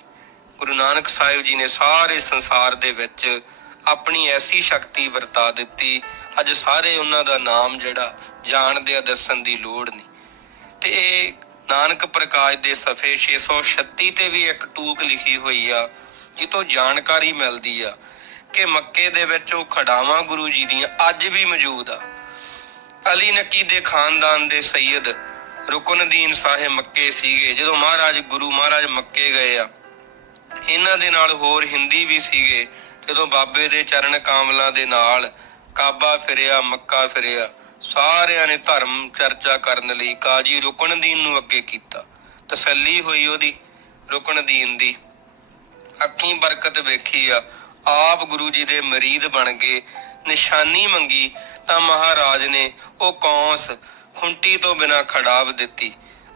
ਗੁਰੂ ਨਾਨਕ ਸਾਹਿਬ ਜੀ ਨੇ ਸਾਰੇ ਸੰਸਾਰ ਦੇ ਵਿੱਚ ਆਪਣੀ ਐਸੀ ਸ਼ਕਤੀ ਵਰਤਾ ਦਿੱਤੀ, ਅੱਜ ਸਾਰੇ ਉਹਨਾਂ ਦਾ ਨਾਮ ਜਿਹੜਾ ਜਾਣਦੇ ਆ, ਦੱਸਣ ਦੀ ਲੋੜ ਨਹੀਂ। ਤੇ ਇਹ ਨਾਨਕ ਪ੍ਰਕਾਸ਼ ਦੇ ਸਫੇ 636 ਤੇ ਵੀ ਇੱਕ ਟੂਕ ਲਿਖੀ ਹੋਈ ਆ, ਜਿੱਥੋਂ ਜਾਣਕਾਰੀ ਮਿਲਦੀ ਆ ਕਿ ਮੱਕੇ ਦੇ ਵਿੱਚ ਉਹ ਖੜਾਵਾਂ ਗੁਰੂ ਜੀ ਦੀਆਂ ਅੱਜ ਵੀ ਮੌਜੂਦ ਆ। ਅਲੀ ਨਕੀ ਦੇ ਖਾਨਦਾਨ ਦੇ ਸੈਯਦ ਰੁਕਨਦੀਨ ਸਾਹਿਬ ਮੱਕੇ ਸੀਗੇ, ਜਦੋਂ ਮਹਾਰਾਜ ਗੁਰੂ ਮਹਾਰਾਜ ਮੱਕੇ ਗਏ ਆ। ਇਹਨਾਂ ਦੇ ਨਾਲ ਹੋਰ ਹਿੰਦੀ ਵੀ ਸੀਗੇ, ਜਦੋਂ ਬਾਬੇ ਦੇ ਚਰਨ ਕਾਮਲਾ ਦੇ ਨਾਲ ਕਾਬਾ ਫਿਰਿਆ, ਮੱਕਾ ਫਿਰਿਆ। ਸਾਰਿਆਂ ਨੇ ਧਰਮ ਚਰਚਾ ਕਰਨ ਲਈ ਕਾਜੀ ਰੁਕਣਦੀਨ ਨੂੰ ਅੱਗੇ ਕੀਤਾ। ਤਸੱਲੀ ਹੋਈ ਉਹਦੀ, ਰੁਕਣਦੀਨ ਦੀ। ਅੱਖੀਂ ਬਰਕਤ ਵੇਖੀ ਆ, ਆਪ ਗੁਰੂ ਜੀ ਦੇ ਮਰੀਦ ਬਣ ਗਏ, ਨਿਸ਼ਾਨੀ ਮੰਗੀ ਤਾਂ ਮਹਾਰਾਜ ਨੇ ਉਹ ਕੌਂਸ ਖੁੰਟੀ ਤੋਂ ਬਿਨਾ ਖੜਾਵ ਦਿੱਤੀ।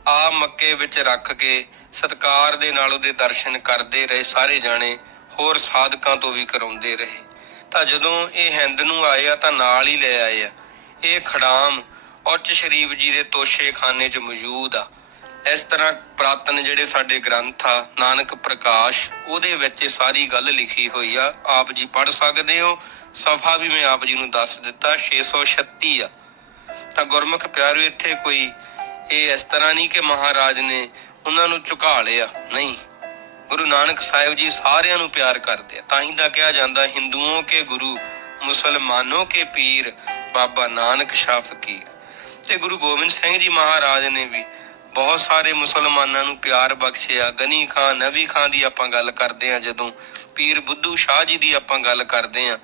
ਆ ਮੱਕੇ ਵਿੱਚ ਰੱਖ ਕੇ ਸਤਕਾਰ ਦੇ ਨਾਲ ਉਹਦੇ ਦਰਸ਼ਨ ਕਰਦੇ ਰਹੇ ਸਾਰੇ ਜਾਣੇ, ਹੋਰ ਸਾਧਕਾਂ ਤੋਂ ਵੀ ਕਰਾਉਂਦੇ ਰਹੇ। ਤਾਂ ਜਦੋਂ ਇਹ ਹਿੰਦ ਨੂੰ ਆਏ ਆ ਤਾਂ ਨਾਲ ਹੀ ਲੈ ਆਏ ਆ। ਇਹ ਖੜਾਮ ਉੱਚ ਸ਼ਰੀਫ ਜੀ ਦੇ ਤੋਸ਼ੇ ਖਾਨੇ 'ਚ ਮੌਜੂਦ ਆ। ਇਸ ਤਰ੍ਹਾਂ ਪ੍ਰਾਤਨ ਜਿਹੜੇ ਸਾਡੇ ਗ੍ਰੰਥ ਆ, ਨਾਨਕ ਪ੍ਰਕਾਸ਼, ਉਹਦੇ ਵਿੱਚ ਇਹ ਸਾਰੀ ਗੱਲ ਲਿਖੀ ਹੋਈ ਆ। ਆਪ ਜੀ ਪੜ੍ਹ ਸਕਦੇ ਹੋ। ਸਫਾ ਵੀ ਮੈਂ ਆਪ ਜੀ ਨੂੰ ਦੱਸ ਦਿੱਤਾ 636 ਆ। ਤਾਂ ਗੁਰਮੁਖ ਪਿਆਰਿਓ, ਇੱਥੇ ਕੋਈ ਇਹ ਇਸ ਤਰ੍ਹਾਂ ਨਹੀਂ ਕਿ ਮਹਾਰਾਜ ਨੇ ਉਹਨਾਂ ਨੂੰ ਝੁਕਾ ਲਿਆ। ਨਹੀਂ। ਗੁਰੂ ਨਾਨਕ ਸਾਹਿਬ ਜੀ ਸਾਰਿਆਂ ਨੂੰ ਪਿਆਰ ਕਰਦੇ ਆ। ਤਾਂ ਹੀ ਤਾਂ ਕਿਹਾ ਜਾਂਦਾ, ਹਿੰਦੂਆਂ ਕੇ ਗੁਰੂ ਮੁਸਲਮਾਨੋਂ ਕੇ ਪੀਰ, ਬਾਬਾ ਨਾਨਕ ਸ਼ਾਹ ਫਕੀਰ। ਤੇ ਗੁਰੂ ਗੋਬਿੰਦ ਸਿੰਘ ਜੀ ਮਹਾਰਾਜ ਨੇ ਵੀ ਬਹੁਤ ਸਾਰੇ ਮੁਸਲਮਾਨਾਂ ਨੂੰ ਪਿਆਰ ਬਖਸ਼ਿਆ। ਗਨੀ ਖਾਨ ਨਵੀ ਖਾਨ ਦੀ ਆਪਾਂ ਗੱਲ ਕਰਦੇ ਆ ਜਦੋਂ ਪੀਰ ਬੁੱਧੂ ਸ਼ਾਹ ਜੀ ਦੀ ਆਪਾਂ ਗੱਲ ਕਰਦੇ ਆ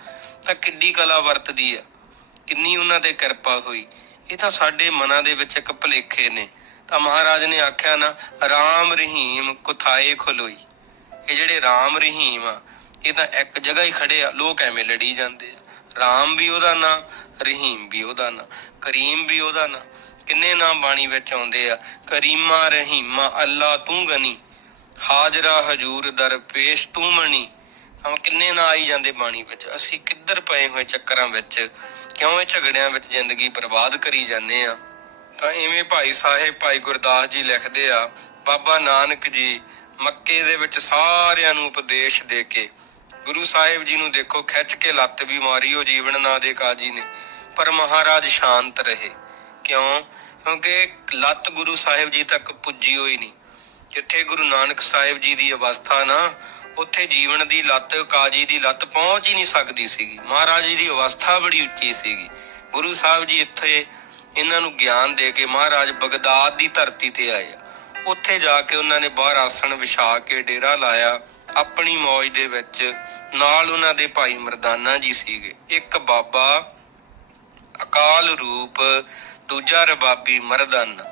ਤਾਂ ਕਿੱਡੀ ਕਲਾ ਵਰਤਦੀ ਆ ਕਿੰਨੀ ਉਹਨਾਂ ਤੇ ਕਿਰਪਾ ਹੋਈ। ਇਹ ਤਾਂ ਸਾਡੇ ਮਨਾਂ ਦੇ ਵਿੱਚ ਇੱਕ ਭਲੇਖੇ ਨੇ। ਤਾਂ ਮਹਾਰਾਜ ਨੇ ਆਖਿਆ ਨਾ, ਰਾਮ ਰਹੀਮ ਕੁਥਾਏ ਖਲੋਈ। ਇਹ ਜਿਹੜੇ ਰਾਮ ਰਹੀਮ ਆ, ਇਹ ਤਾਂ ਇੱਕ ਜਗ੍ਹਾ ਹੀ ਖੜੇ ਆ, ਲੋਕ ਐਵੇਂ ਲੜੀ ਜਾਂਦੇ ਆ। ਰਾਮ ਵੀ ਉਹਦਾ ਨਾਂ, ਰਹੀਮ ਵੀ ਉਹਦਾ ਨਾਂ, ਕਰੀਮ ਵੀ ਉਹਦਾ ਨਾਂ। ਕਿੰਨੇ ਨਾਮ ਬਾਣੀ ਵਿੱਚ ਆਉਂਦੇ ਆ? ਕਰੀਮਾ, ਰਹੀਮਾ, ਅੱਲਾ ਤੂੰ ਗਨੀ, ਹਾਜ਼ਰਾ ਹਜੂਰ ਦਰ ਤੂੰ ਮਣੀ ਹਮ ਕਿੰਨੇ ਨਾਂ ਆਈ ਜਾਂਦੇ ਬਾਣੀ ਵਿੱਚ? ਅਸੀਂ ਕਿੱਧਰ ਪਏ ਹੋਏ ਚੱਕਰਾਂ ਵਿੱਚ? ਕਿਉਂ ਇਹ ਝਗੜਿਆਂ ਵਿੱਚ ਜ਼ਿੰਦਗੀ ਬਰਬਾਦ ਕਰੀ ਜਾਂਦੇ ਆ? ਤਾਂ ਇਵੇਂ ਭਾਈ ਸਾਹਿਬ, ਭਾਈ ਗੁਰਦਾਸ ਜੀ ਲਿਖਦੇ ਆ, ਬਾਬਾ ਨਾਨਕ ਜੀ ਮੱਕੇ ਦੇ ਵਿੱਚ ਸਾਰਿਆਂ ਨੂੰ ਉਪਦੇਸ਼ ਦੇ ਕੇ ਗੁਰੂ ਸਾਹਿਬ ਜੀ ਨੂੰ ਦੇਖੋ, ਖਿੱਚ ਕੇ ਲੱਤ ਵੀ ਮਾਰੀ, ਉਹ ਜੀਵਨ ਨਾ ਦੇ ਕਾਜੀ ਨੇ। ਪਰ ਮਹਾਰਾਜ ਸ਼ਾਂਤ ਰਹੇ। ਕਿਉਂ? ਕਿਉਂਕਿ ਲੱਤ ਗੁਰੂ ਸਾਹਿਬ ਜੀ ਤੱਕ ਪੁੱਜੀ ਹੋਈ ਨਹੀਂ। ਜਿੱਥੇ ਗੁਰੂ ਨਾਨਕ ਸਾਹਿਬ ਜੀ ਦੀ ਅਵਸਥਾ ਨਾ, ਉੱਥੇ ਜੀਵਨ ਦੀ ਲੱਤ, ਕਾਜੀ ਦੀ ਲੱਤ ਪਹੁੰਚ ਹੀ ਨਹੀਂ ਸਕਦੀ ਸੀਗੀ। ਮਹਾਰਾਜ ਜੀ ਦੀ ਅਵਸਥਾ ਬੜੀ ਉੱਚੀ ਸੀਗੀ। ਗੁਰੂ ਸਾਹਿਬ ਜੀ ਇੱਥੇ ਇਹਨਾਂ ਨੂੰ ਗਿਆਨ ਦੇ ਕੇ ਮਹਾਰਾਜ ਬਗਦਾਦ ਦੀ ਧਰਤੀ ਤੇ ਆਏ ਉੱਥੇ ਜਾ ਕੇ ਉਹਨਾਂ ਨੇ ਬਾਹਰ ਆਸਣ ਵਿਛਾ ਕੇ ਡੇਰਾ ਲਾਇਆ। ਆਪਣੀ ਮੌਜ ਦੇ ਵਿੱਚ ਨਾਲ ਉਹਨਾਂ ਦੇ ਭਾਈ ਮਰਦਾਨਾ ਜੀ ਸੀਗੇ। ਇੱਕ ਬਾਬਾ ਅਕਾਲ ਰੂਪ, ਦੂਜਾ ਰਬਾਬੀ ਮਰਦਾਨਾ।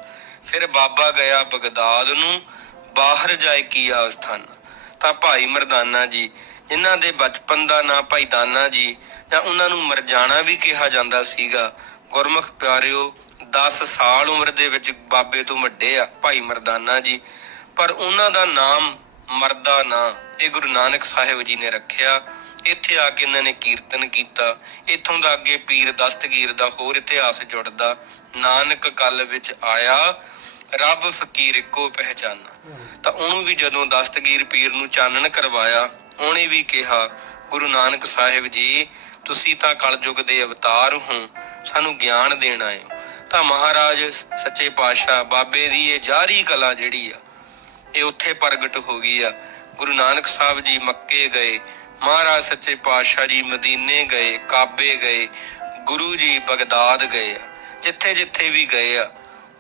ਫਿਰ ਬਾਬਾ ਗਿਆ ਬਗਦਾਦ ਨੂੰ, ਬਾਹਰ ਜਾਏ ਕੀ ਆਸਥਾਨ ਤਾਂ ਭਾਈ ਮਰਦਾਨਾ ਜੀ, ਜਿਨ੍ਹਾਂ ਦੇ ਬਚਪਨ ਦਾ ਨਾਂ ਭਾਈ ਦਾਨਾ ਜੀ, ਜਾਂ ਉਹਨਾਂ ਨੂੰ ਮਰਜਾਣਾ ਵੀ ਕਿਹਾ ਜਾਂਦਾ ਸੀਗਾ, ਗੁਰਮੁਖ ਪਿਆਰਿਓ 10 ਸਾਲ ਉਮਰ ਦੇ ਵਿੱਚ ਬਾਬੇ ਤੋਂ ਵੱਡੇ ਆ ਭਾਈ ਮਰਦਾਨਾ ਜੀ। ਪਰ ਉਹਨਾਂ ਦਾ ਨਾਮ ਮਰਦਾ ਨਾਂ ਇਹ ਗੁਰੂ ਨਾਨਕ ਸਾਹਿਬ ਜੀ ਨੇ ਰੱਖਿਆ। ਇੱਥੇ ਆ ਕੇ ਇਹਨਾਂ ਨੇ ਕੀਰਤਨ ਕੀਤਾ। ਇੱਥੋਂ ਦਾ ਅੱਗੇ ਪੀਰ ਦਸਤਗੀਰ ਦਾ ਹੋਰ ਇਤਿਹਾਸ ਜੁੜਦਾ। ਨਾਨਕ ਕਲ ਵਿੱਚ ਆਇਆ, ਰੱਬ ਫਕੀਰ ਇੱਕੋ ਪਹਿਚਾਨਾ। ਤਾਂ ਉਹਨੂੰ ਵੀ ਜਦੋਂ ਦਸਤਗੀਰ ਪੀਰ ਨੂੰ ਚਾਨਣ ਕਰਵਾਇਆ, ਉਹਨੇ ਵੀ ਕਿਹਾ, ਗੁਰੂ ਨਾਨਕ ਸਾਹਿਬ ਜੀ, ਤੁਸੀਂ ਤਾਂ ਕਲਯੁਗ ਦੇ ਅਵਤਾਰ ਹੋ, ਸਾਨੂੰ ਗਿਆਨ ਦੇਣ ਆਏ ਹੋ ਤਾਂ ਮਹਾਰਾਜ, ਸੱਚੇ ਪਾਤਸ਼ਾਹ, ਬਾਬੇ ਦੀ ਇਹ ਜਾਰੀ ਕਲਾ ਜਿਹੜੀ ਆ, ਇਹ ਉੱਥੇ ਪ੍ਰਗਟ ਹੋ ਗਈ ਆ। ਗੁਰੂ ਨਾਨਕ ਸਾਹਿਬ ਜੀ ਮੱਕੇ ਗਏ, ਮਹਾਰਾਜ ਸੱਚੇ ਪਾਤਸ਼ਾਹ ਜੀ ਮਦੀਨੇ ਗਏ, ਕਾਬੇ ਗਏ, ਗੁਰੂ ਜੀ ਬਗਦਾਦ ਗਏ ਜਿੱਥੇ ਜਿੱਥੇ ਵੀ ਗਏ ਆ,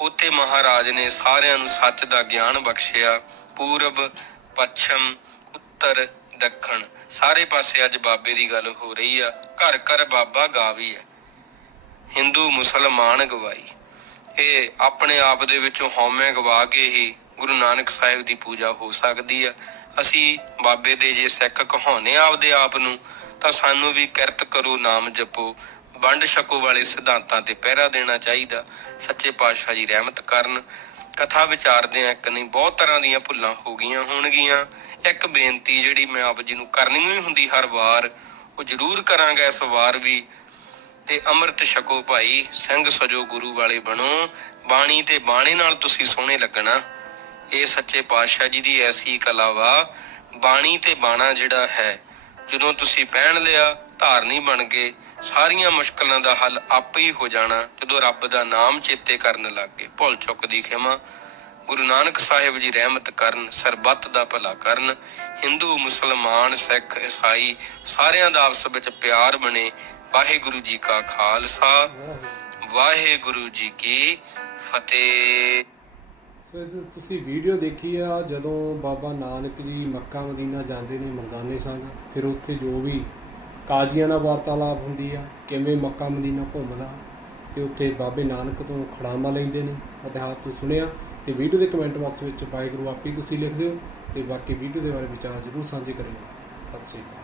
ਉੱਥੇ ਮਹਾਰਾਜ ਨੇ ਸਾਰਿਆਂ ਨੂੰ ਸੱਚ ਦਾ ਗਿਆਨ ਬਖਸ਼ਿਆ, ਪੂਰਬ, ਪੱਛਮ, ਉੱਤਰ, ਦੱਖਣ, ਸਾਰੇ ਪਾਸੇ ਅੱਜ ਬਾਬੇ ਦੀ ਗੱਲ ਹੋ ਰਹੀ ਆ, ਘਰ ਘਰ ਬਾਬਾ ਗਾਵੀ ਆ, ਹਿੰਦੂ ਮੁਸਲਮਾਨ ਗਵਾਈ, ਇਹ ਆਪਣੇ ਆਪ ਦੇ ਵਿੱਚੋਂ ਹਉਮੈ ਗਵਾ ਕੇ ਹੀ ਗੁਰੂ ਨਾਨਕ ਸਾਹਿਬ ਦੀ ਪੂਜਾ ਹੋ ਸਕਦੀ ਆ ਅਸੀਂ ਬਾਬੇ ਦੇ ਜੇ ਸਿੱਖ ਕਹਾਉਨੇ ਆਪਦੇ ਆਪ ਨੂੰ, ਤਾਂ ਸਾਨੂੰ ਵੀ ਕਿਰਤ ਕਰੋ, ਨਾਮ ਜਪੋ। ਵੰਡ ਛਕੋ ਵਾਲੇ ਸਿਧਾਂਤਾਂ ਤੇ ਪਹਿਰਾ ਦੇਣਾ ਚਾਹੀਦਾ। ਸੱਚੇ ਪਾਤਸ਼ਾਹ ਜੀ ਰਹਿਮਤ ਕਰਨ। ਕਥਾ ਵਿਚਾਰਦੇ ਆ ਇੱਕ ਨਹੀਂ, ਬਹੁਤ ਤਰ੍ਹਾਂ ਦੀਆਂ ਭੁੱਲਾਂ ਹੋ ਗਈਆਂ ਹੋਣਗੀਆਂ। ਇੱਕ ਬੇਨਤੀ ਜਿਹੜੀ ਮੈਂ ਆਪ ਜੀ ਨੂੰ ਕਰਨੀ ਹੀ ਹੁੰਦੀ ਹਰ ਵਾਰ, ਉਹ ਜ਼ਰੂਰ ਕਰਾਂਗਾ ਇਸ ਵਾਰ ਵੀ। ਤੇ ਅੰਮ੍ਰਿਤ ਛਕੋ ਭਾਈ, ਸਿੰਘ ਸਜੋ ਗੁਰੂ ਵਾਲੇ ਬਣੋ। ਬਾਣੀ ਤੇ ਬਾਣੇ ਨਾਲ ਤੁਸੀਂ ਸੋਹਣੇ ਲੱਗਣਾ। ਇਹ ਸੱਚੇ ਪਾਤਸ਼ਾਹ ਜੀ ਦੀ ਐਸੀ ਕਲਾ ਵਾ, ਬਾਣੀ ਤੇ ਬਾਣਾ ਜਿਹੜਾ ਹੈ, ਜਦੋਂ ਤੁਸੀਂ ਪਹਿਨ ਲਿਆ, ਧਾਰਨੀ ਬਣ ਗਏ, ਸਾਰੀਆਂ ਮੁਸ਼ਕਲਾਂ ਦਾ ਹੱਲ ਆਪੇ ਹੀ ਹੋ ਜਾਣਾ, ਜਦੋਂ ਰੱਬ ਦਾ ਨਾਮ ਚੇਤੇ ਕਰਨ ਲੱਗ ਗਏ। ਭੁੱਲ ਚੁੱਕ ਦੀ ਖਿਮਾ, ਗੁਰੂ ਨਾਨਕ ਸਾਹਿਬ ਜੀ ਰਹਿਮਤ ਕਰਨ, ਸਰਬੱਤ ਦਾ ਭਲਾ ਕਰਨ, ਹਿੰਦੂ, ਮੁਸਲਮਾਨ, ਸਿੱਖ, ਈਸਾਈ, ਸਾਰਿਆਂ ਦਾ ਆਪਸ ਵਿੱਚ ਪਿਆਰ ਬਣੇ, ਵਾਹਿਗੁਰੂ ਜੀ ਕਾ ਖਾਲਸਾ, ਵਾਹਿਗੁਰੂ ਜੀ ਕੀ ਫਤਿਹ। ਸੋ ਤੁਸੀਂ ਵੀਡੀਓ ਦੇਖੀ ਆ, ਜਦੋਂ ਬਾਬਾ ਨਾਨਕ ਜੀ ਮੱਕਾ ਮਦੀਨਾ ਜਾਂਦੇ ਨੇ ਮਰਦਾਨੇ ਸੰਗ ਫਿਰ ਉੱਥੇ ਜੋ ਵੀ ਕਾਜ਼ੀਆਂ ਨਾਲ ਵਾਰਤਾਲਾਪ ਹੁੰਦੀ ਆ, ਕਿਵੇਂ ਮੱਕਾ ਮਦੀਨਾ ਘੁੰਮਦਾ, ਤੇ ਉੱਥੇ ਬਾਬੇ ਨਾਨਕ ਤੋਂ ਖੜਾਮਾ ਲੈਂਦੇ ਨੇ, ਇਤਿਹਾਸ ਤੋਂ ਸੁਣਿਆ, ਤੇ ਵੀਡੀਓ ਦੇ ਕਮੈਂਟ ਬਾਕਸ ਵਿੱਚ ਵਾਹਿਗੁਰੂ ਆਪੀ ਤੁਸੀਂ ਲਿਖ ਦਿਓ, ਤੇ ਬਾਕੀ ਵੀਡੀਓ ਦੇ ਬਾਰੇ ਵਿਚਾਰ ਜ਼ਰੂਰ ਸਾਂਝੇ ਕਰਿਓ। ਸਤਿ ਸ਼੍ਰੀ ਅਕਾਲ।